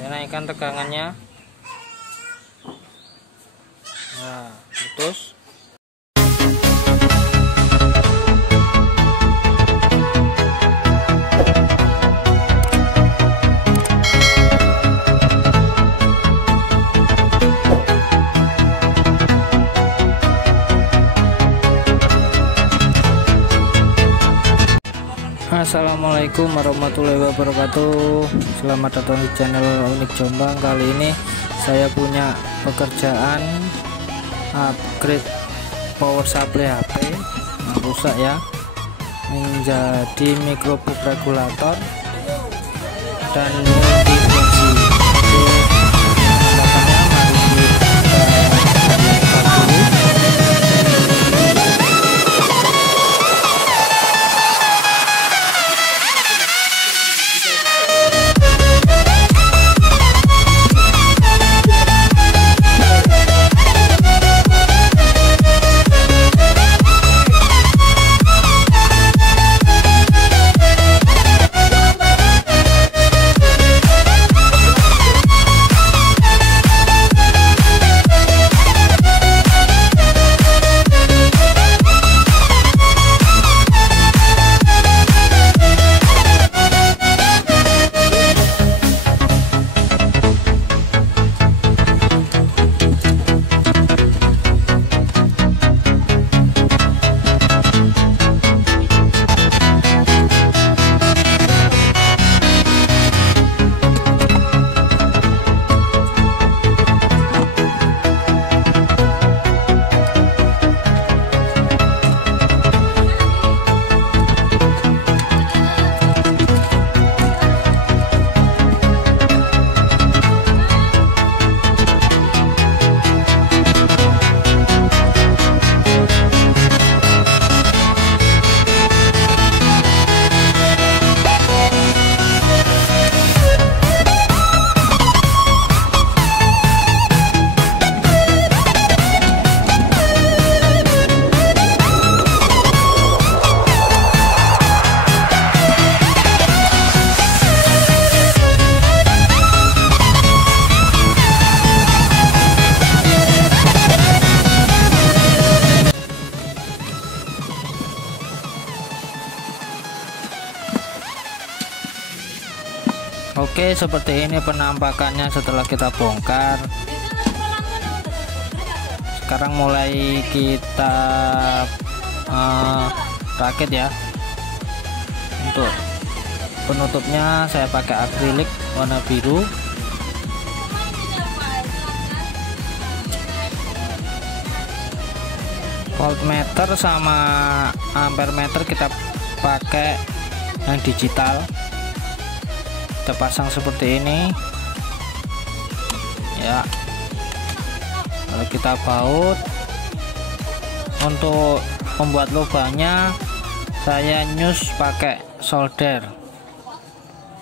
Saya naikkan tegangannya. Nah, putus. Assalamualaikum warahmatullahi wabarakatuh. Selamat datang di channel Unik Jombang. Kali ini saya punya pekerjaan upgrade power supply HP yang rusak ya, menjadi microbook regulator dan multifungsi. Oke, seperti ini penampakannya setelah kita bongkar. Sekarang mulai kita rakit ya. Untuk penutupnya saya pakai akrilik warna biru. Voltmeter sama ampermeter kita pakai yang digital. Kita pasang seperti ini ya, lalu kita baut. Untuk membuat lubangnya saya nyus pakai solder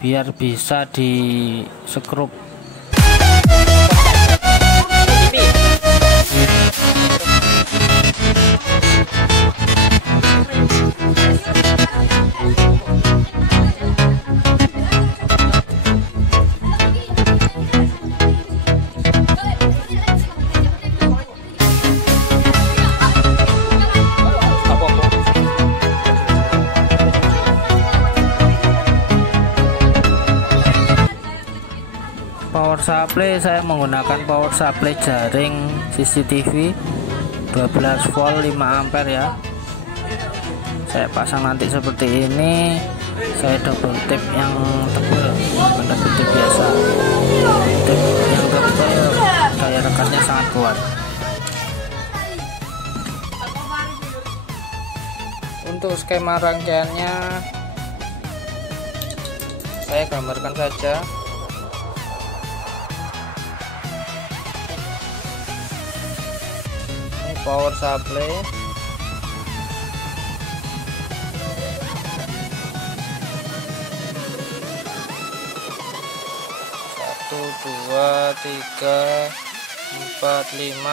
biar bisa di skrup. Power supply saya menggunakan power supply jaring CCTV 12 volt 5 ampere ya. Saya pasang nanti seperti ini. Saya double tip yang tebal, bukan double tip biasa. Tip yang tebal daya rekatnya sangat kuat. Untuk skema rangkaiannya saya gambarkan saja. Power supply, satu, dua, tiga, 4, 5.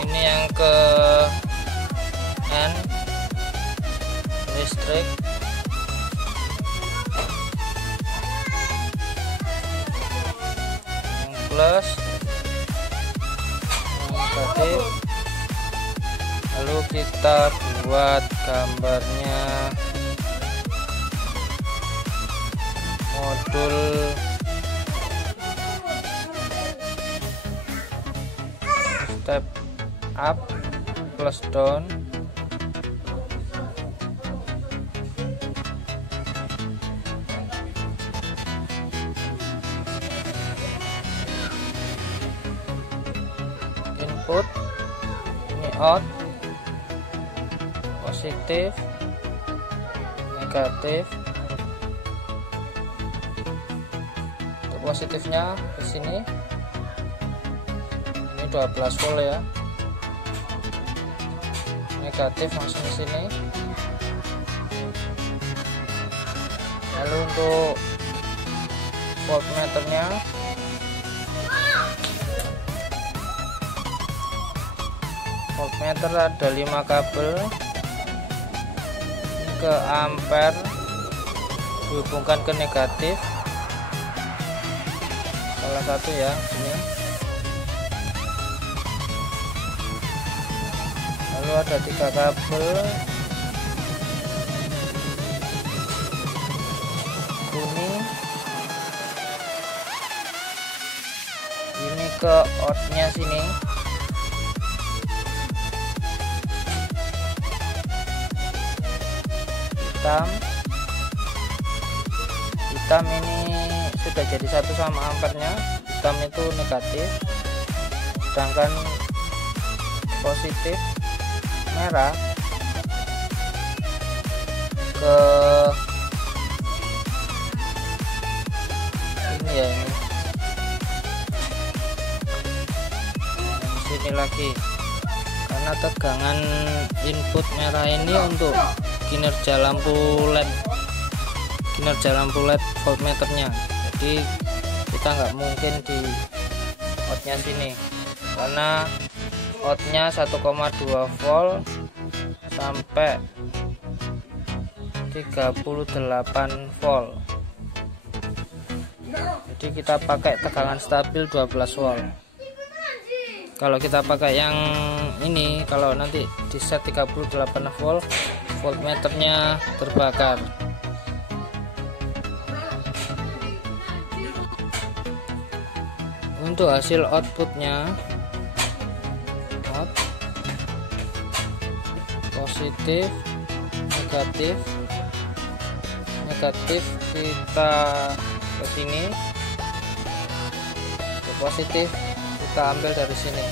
Ini yang ke N listrik. plus, negatif. Lalu kita buat gambarnya modul step up plus down. Input, ini out, positif, negatif. Untuk positifnya di sini, ini 12 volt ya. Negatif langsung di sini. Lalu untuk voltmeternya, voltmeter ada 5 kabel ke ampere, dihubungkan ke negatif salah satu ya, ini. Lalu ada 3 kabel kuning, ini ke outnya sini. Hitam ini sudah jadi satu sama ampernya, hitam itu negatif, sedangkan positif merah ke ini ya, ini sini lagi, karena tegangan input merah ini untuk kinerja lampu LED voltmeternya. Jadi kita nggak mungkin di outnya sini, karena outnya 1,2 volt sampai 38 volt. Jadi kita pakai tegangan stabil 12 volt. Kalau kita pakai yang ini, kalau nanti di set 38 volt, voltmeternya terbakar. Untuk hasil outputnya, out, positif, negatif, negatif kita ke sini, positif kita ambil dari sini.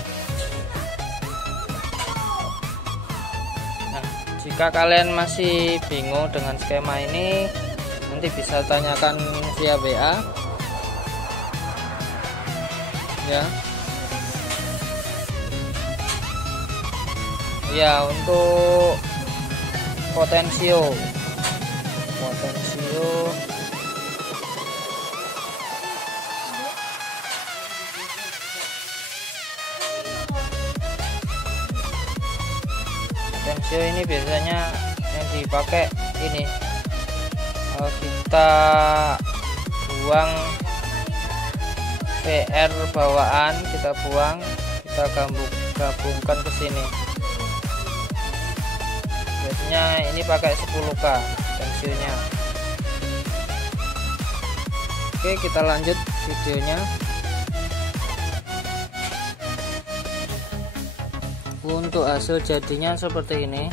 Nah, jika kalian masih bingung dengan skema ini, nanti bisa tanyakan via WA ya. Ya, untuk potensio ini biasanya yang dipakai ini, kita buang VR bawaan, kita gabungkan ke sini. Biasanya ini pakai 10K tensionya. Oke, kita lanjut videonya. Untuk hasil jadinya seperti ini.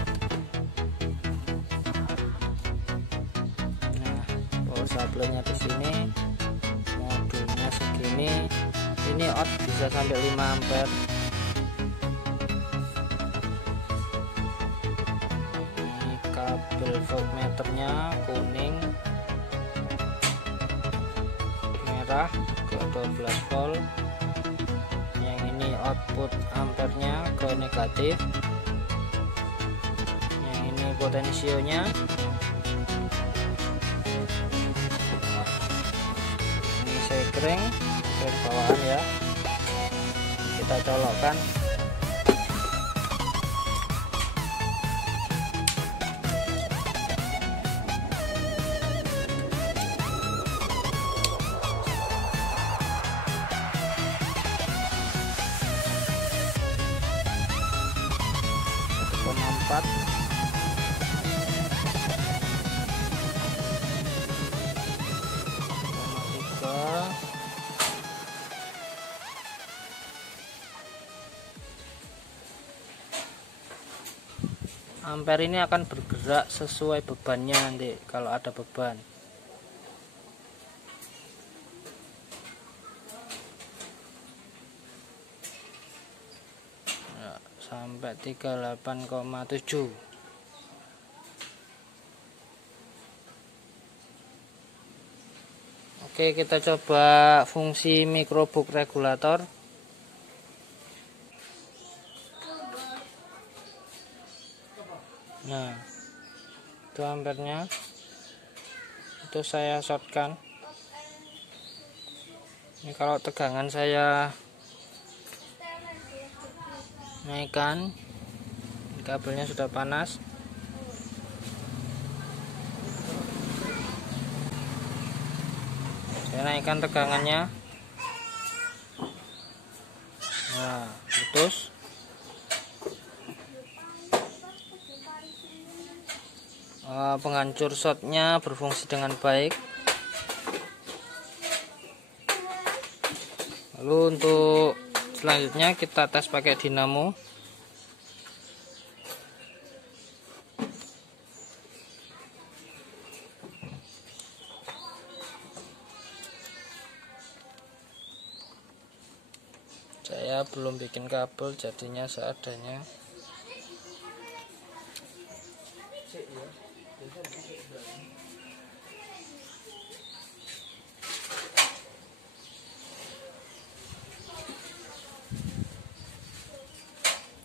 Nah, power supply-nya di sini, modulnya segini. Ini out bisa sampai 5 ampere. Ini kabel voltmeternya kuning, merah ke 12 volt. Yang ini output ampernya ke negatif. Yang ini potensionya. Ini sekring bawaan ya, kita colokkan. Ampere ini akan bergerak sesuai bebannya nanti kalau ada beban. Ya, sampai 38,7. Oke, kita coba fungsi microbook regulator. Nah, itu ampernya. Itu saya shortkan. Ini kalau tegangan saya naikkan, kabelnya sudah panas. Saya naikkan tegangannya. Nah, putus. Penghancur shotnya berfungsi dengan baik. Lalu untuk selanjutnya kita tes pakai dinamo. Saya belum bikin kabel, jadinya seadanya.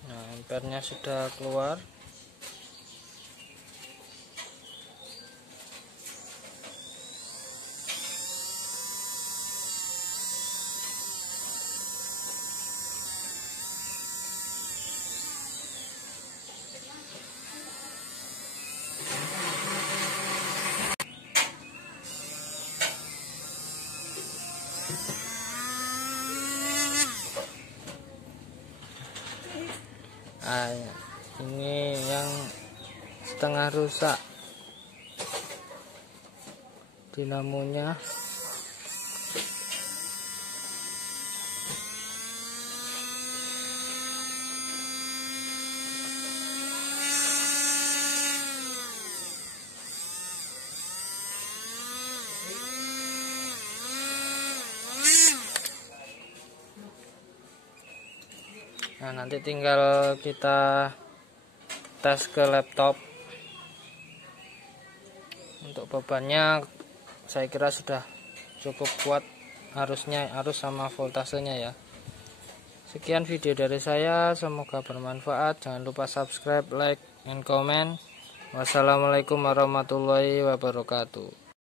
Nah, ampernya sudah keluar. Nah, ini yang setengah rusak dinamonya. Nah, nanti tinggal kita tes ke laptop. Untuk bebannya saya kira sudah cukup kuat, harus sama voltasenya ya. Sekian video dari saya, semoga bermanfaat. Jangan lupa subscribe, like, and comment. Wassalamualaikum warahmatullahi wabarakatuh.